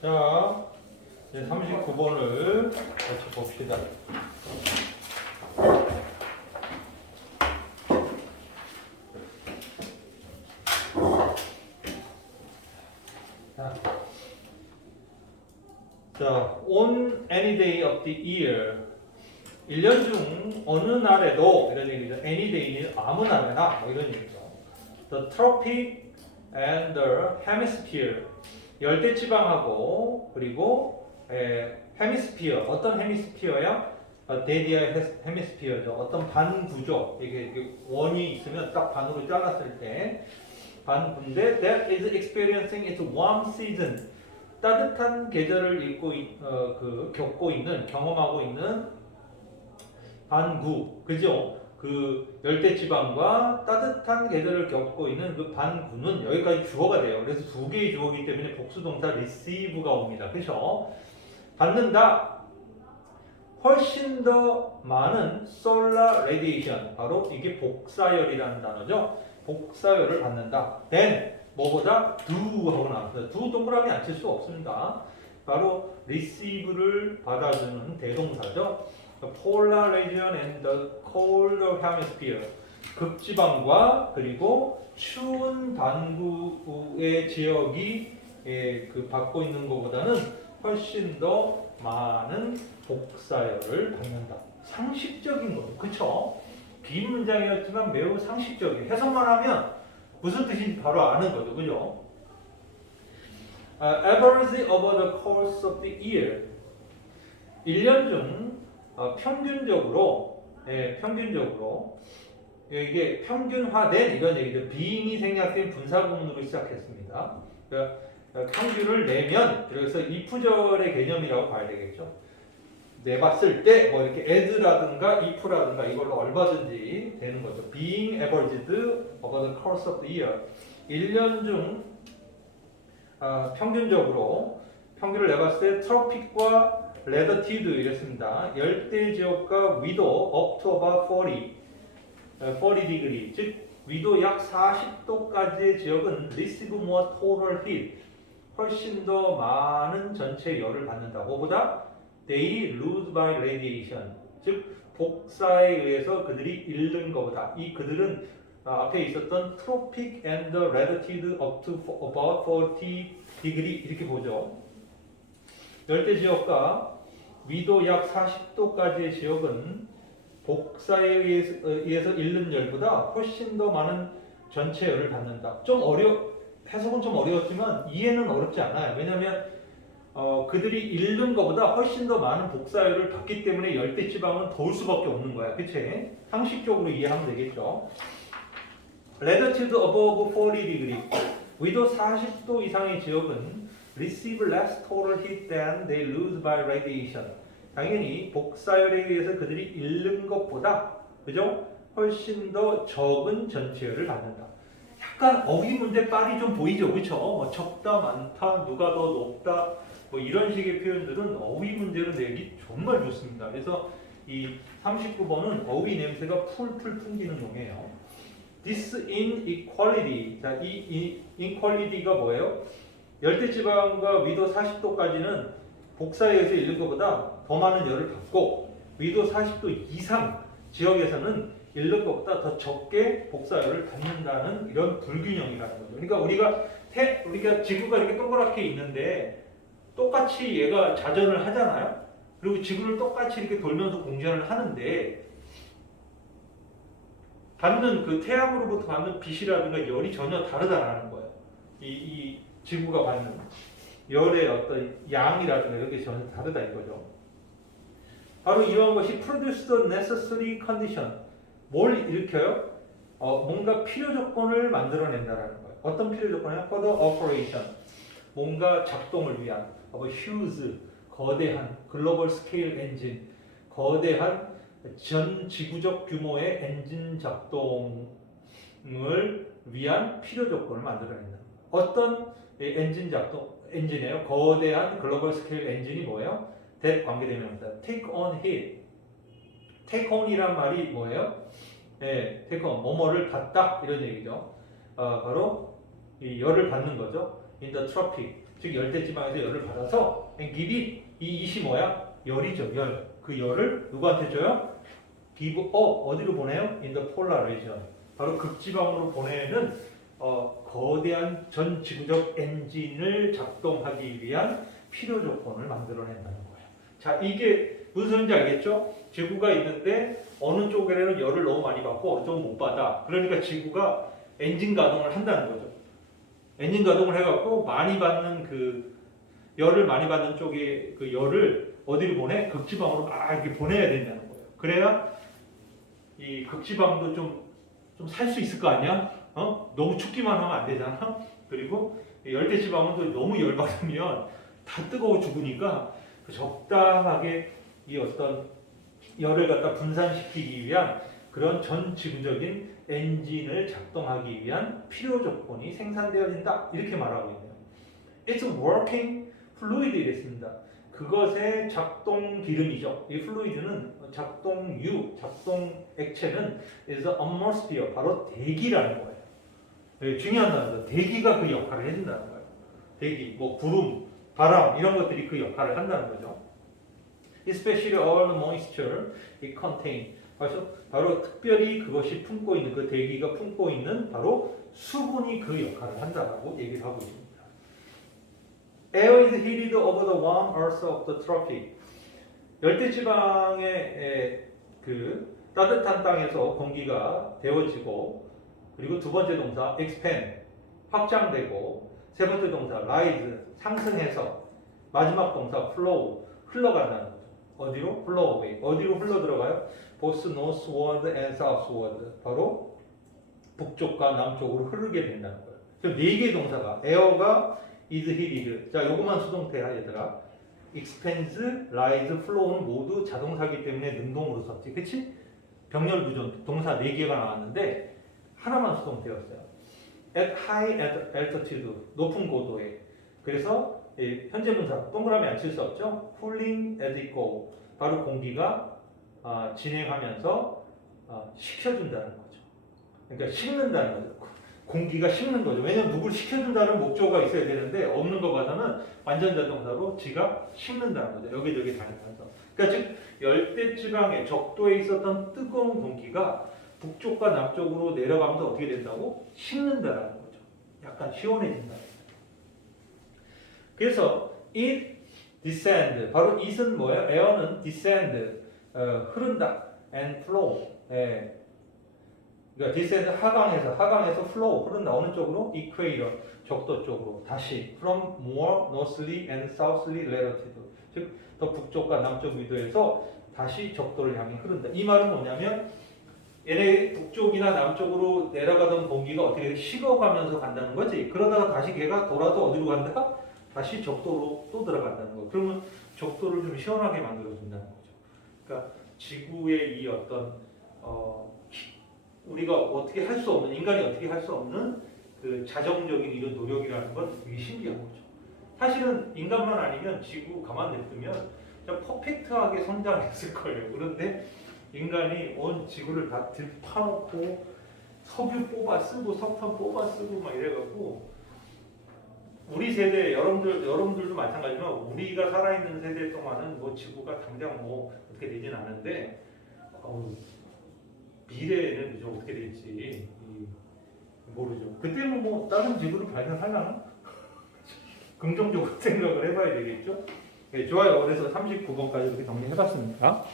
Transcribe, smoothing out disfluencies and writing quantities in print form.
자, 이제 39번을 같이 봅시다. 자, on any day of the year. 1년 중 어느 날에도 이런 얘기죠. any day는 아무 날에나 뭐 이런 얘기죠. The tropic and the hemisphere. 열대지방하고 그리고 hemisphere. 어떤 hemisphere야? 대디아의 hemisphere죠. 어떤 반구조. 이게 원이 있으면 딱 반으로 잘랐을 때 반구인데 that is experiencing its warm season. 따뜻한 계절을 겪고 있는 경험하고 있는 반구, 그죠? 그 열대지방과 따뜻한 계절을 겪고 있는 그 반구는 여기까지 주어가 돼요. 그래서 두 개의 주어이기 때문에 복수동사 receive가 옵니다. 그죠? 받는다. 훨씬 더 많은 solar radiation, 바로 이게 복사열이라는 단어죠. 복사열을 받는다. then 뭐보다 do 하고 나왔어요. do 동그라미 안 칠 수 없습니다. 바로 receive를 받아주는 대동사죠. The polar region and the colder hemisphere. 극지방과 그리고 추운 반구의 지역이 그 받고 있는 것보다는 훨씬 더 많은 복사열을 받는다. 상식적인 거죠. 그쵸? 긴 문장이었지만 매우 상식적인. 해석만 하면 무슨 뜻인지 바로 아는 거죠. 그죠? Average over the course of the year. 1년 중 평균적으로 이게 평균화된 이런 얘기죠. being이 생략된 분사구문으로 시작했습니다. 그러니까 평균을 내면 그래서 if절의 개념이라고 봐야 되겠죠. 내봤을 때 뭐 이렇게 as라든가 if라든가 이걸로 얼마든지 되는 거죠. being averaged over the course of the year. 1년 중 평균적으로 평균을 내봤을 때 트로픽과 latitude 이랬습니다. 열대 지역과 위도 up to about 40 degree, 즉 위도 약 40도까지의 지역은 receive more total heat, 훨씬 더 많은 전체 열을 받는다. 뭐보다 they lose by radiation, 즉 복사에 의해서 그들이 잃는 것보다. 이 그들은 앞에 있었던 tropic and the latitude up to about 40 degree 이렇게 보죠. 열대 지역과 위도 약 40도까지의 지역은 복사에 의해서 잃는 열보다 훨씬 더 많은 전체 열을 받는다. 해석은 좀 어려웠지만 이해는 어렵지 않아요. 왜냐하면 그들이 잃는 것보다 훨씬 더 많은 복사열을 받기 때문에 열대지방은 더울 수밖에 없는 거야. 그치? 상식적으로 이해하면 되겠죠. latitude above 40 degree. 위도 40도 이상의 지역은 receive less total heat than they lose by radiation. 당연히 복사열에 의해서 그들이 잃는 것보다 그죠? 훨씬 더 적은 전체열을 받는다. 약간 어휘 문제 빨이 좀 보이죠, 그렇죠? 뭐 적다, 많다, 누가 더 높다, 뭐 이런 식의 표현들은 어휘 문제로 내기 정말 좋습니다. 그래서 이 39번은 어휘 냄새가 풀풀 풍기는 용이에요. This inequality. 자, 이 inequality가 뭐예요? 열대지방과 위도 40도까지는 복사에 의해서 잃는 것보다 더 많은 열을 받고 위도 40도 이상 지역에서는 잃는 것보다 더 적게 복사열을 받는다는 이런 불균형이라는 거죠. 그러니까 우리가 지구가 이렇게 동그랗게 있는데 똑같이 얘가 자전을 하잖아요. 그리고 지구를 똑같이 이렇게 돌면서 공전을 하는데 받는 그 태양으로부터 받는 빛이라든가 열이 전혀 다르다라는 거예요. 이 지구가 받는 열의 어떤 양이라든가 이런 게 전혀 다르다 이거죠. 바로 이러한 것이 produce the necessary condition. 뭘 일으켜요? 뭔가 필요 조건을 만들어낸다라는 거예요. 어떤 필요 조건이요? For the operation. 뭔가 작동을 위한 huge, 거대한 글로벌 스케일 엔진, 거대한 전 지구적 규모의 엔진 작동을 위한 필요 조건을 만들어낸다. 어떤 엔진이에요? 거대한 글로벌 스케일 엔진이 뭐예요? that 관계대명사 take on heat. take on이란 말이 뭐예요? 네, take on 뭐뭐를 받다 이런 얘기죠. 바로 이 열을 받는 거죠. in the tropic 즉 열대지방에서 열을 받아서 and give it, 이 it이 뭐야? 열이죠. 열. 그 열을 누구한테 줘요? give up, 어디로 보내요? in the polar region. 바로 극지방으로 보내는 거대한 전 지구적 엔진을 작동하기 위한 필요 조건을 만들어낸다는 거예요. 자, 이게 무슨 소리인지 알겠죠? 지구가 있는데 어느 쪽에는 열을 너무 많이 받고 어느 쪽은 못 받아. 그러니까 지구가 엔진 가동을 한다는 거죠. 엔진 가동을 해갖고 많이 받는 그 열을 많이 받는 쪽에 그 열을 어디로 보내? 극지방으로 막 이렇게 보내야 된다는 거예요. 그래야 이 극지방도 좀 살 수 있을 거 아니야? 너무 춥기만 하면 안 되잖아. 그리고 열대지방은 또 너무 열 받으면 다 뜨거워 죽으니까 적당하게 이 어떤 열을 갖다 분산시키기 위한 그런 전 지구적인 엔진을 작동하기 위한 필요 조건이 생산되어진다. 이렇게 말하고 있네요. It's working fluid 이랬습니다. 그것의 작동 기름이죠. 이 플루이드는 작동유, 작동 액체는 is the atmosphere, 바로 대기라는 거예요. 네, 중요한 단어죠. 대기가 그 역할을 해준다는 거예요. 대기, 뭐 구름, 바람 이런 것들이 그 역할을 한다는 거죠. Especially all the moisture it contains. 바로 특별히 그것이 품고 있는 그 대기가 품고 있는 바로 수분이 그 역할을 한다라고 얘기를 하고 있습니다. Air is heated over the warm earth of the tropic. 열대지방의 그 따뜻한 땅에서 공기가 데워지고, 그리고 두 번째 동사 expand, 확장되고, 세 번째 동사 rise, 상승해서, 마지막 동사 flow, 흘러간다는 거죠. 어디로? flow away. 어디로 흘러 들어가요? both northward and southward. 바로 북쪽과 남쪽으로 흐르게 된다는 거예요. 그럼 네 개의 동사가 air가 is heated. 자, 요것만 수동태야 얘들아. expands, rise, flow는 모두 자동사기 때문에 능동으로 썼지. 그치? 병렬부전 동사 4개가 나왔는데 하나만 수동태였어요. at high altitude, 높은 고도에. 그래서 현재분사 동그라미 안 칠 수 없죠. cooling as it go, 바로 공기가 진행하면서 식혀준다는 거죠. 그러니까 식는다는 거죠. 공기가 식는 거죠. 왜냐면 누굴 식혀준다는 목적어가 있어야 되는데 없는 거 봐서는 완전 자동사로 지가 식는다는 거죠. 여기저기 다니면서. 그러니까 즉 열대지방의 적도에 있었던 뜨거운 공기가 북쪽과 남쪽으로 내려가면서 어떻게 된다고? 식는다라는 거죠. 약간 시원해진다. 그래서 it descend, 바로 it은 뭐예요? air는 descend, 흐른다, and flow. 그러니까 descend 하강에서 flow, 흐른다. 어느 쪽으로? equator, 적도 쪽으로. 다시 from more northerly and southerly latitude, 즉 더 북쪽과 남쪽 위도에서 다시 적도를 향해 흐른다. 이 말은 뭐냐면 얘네 북쪽이나 남쪽으로 내려가던 공기가 어떻게 식어가면서 간다는 거지. 그러다가 다시 걔가 돌아서 어디로 간다? 다시 적도로 또 들어간다는 거. 그러면 적도를 좀 시원하게 만들어준다는 거죠. 그러니까 지구의 이 어떤 우리가 어떻게 할 수 없는, 인간이 어떻게 할 수 없는 그 자정적인 이런 노력이라는 건 되게 신기한 거죠. 사실은 인간만 아니면 지구 가만 냅두면 그냥 퍼펙트하게 성장했을 거예요. 그런데 인간이 온 지구를 다 들파놓고 석유 뽑아 쓰고 석탄 뽑아 쓰고 막 이래갖고 우리 세대, 여러분들도 마찬가지지만 우리가 살아있는 세대 동안은 뭐 지구가 당장 뭐 어떻게 되진 않은데 미래에는 좀 어떻게 될지 모르죠. 그때는 뭐 다른 지구를 발견하려나? 긍정적으로 생각을 해봐야 되겠죠. 네, 좋아요. 그래서 39번까지 이렇게 정리해봤습니다.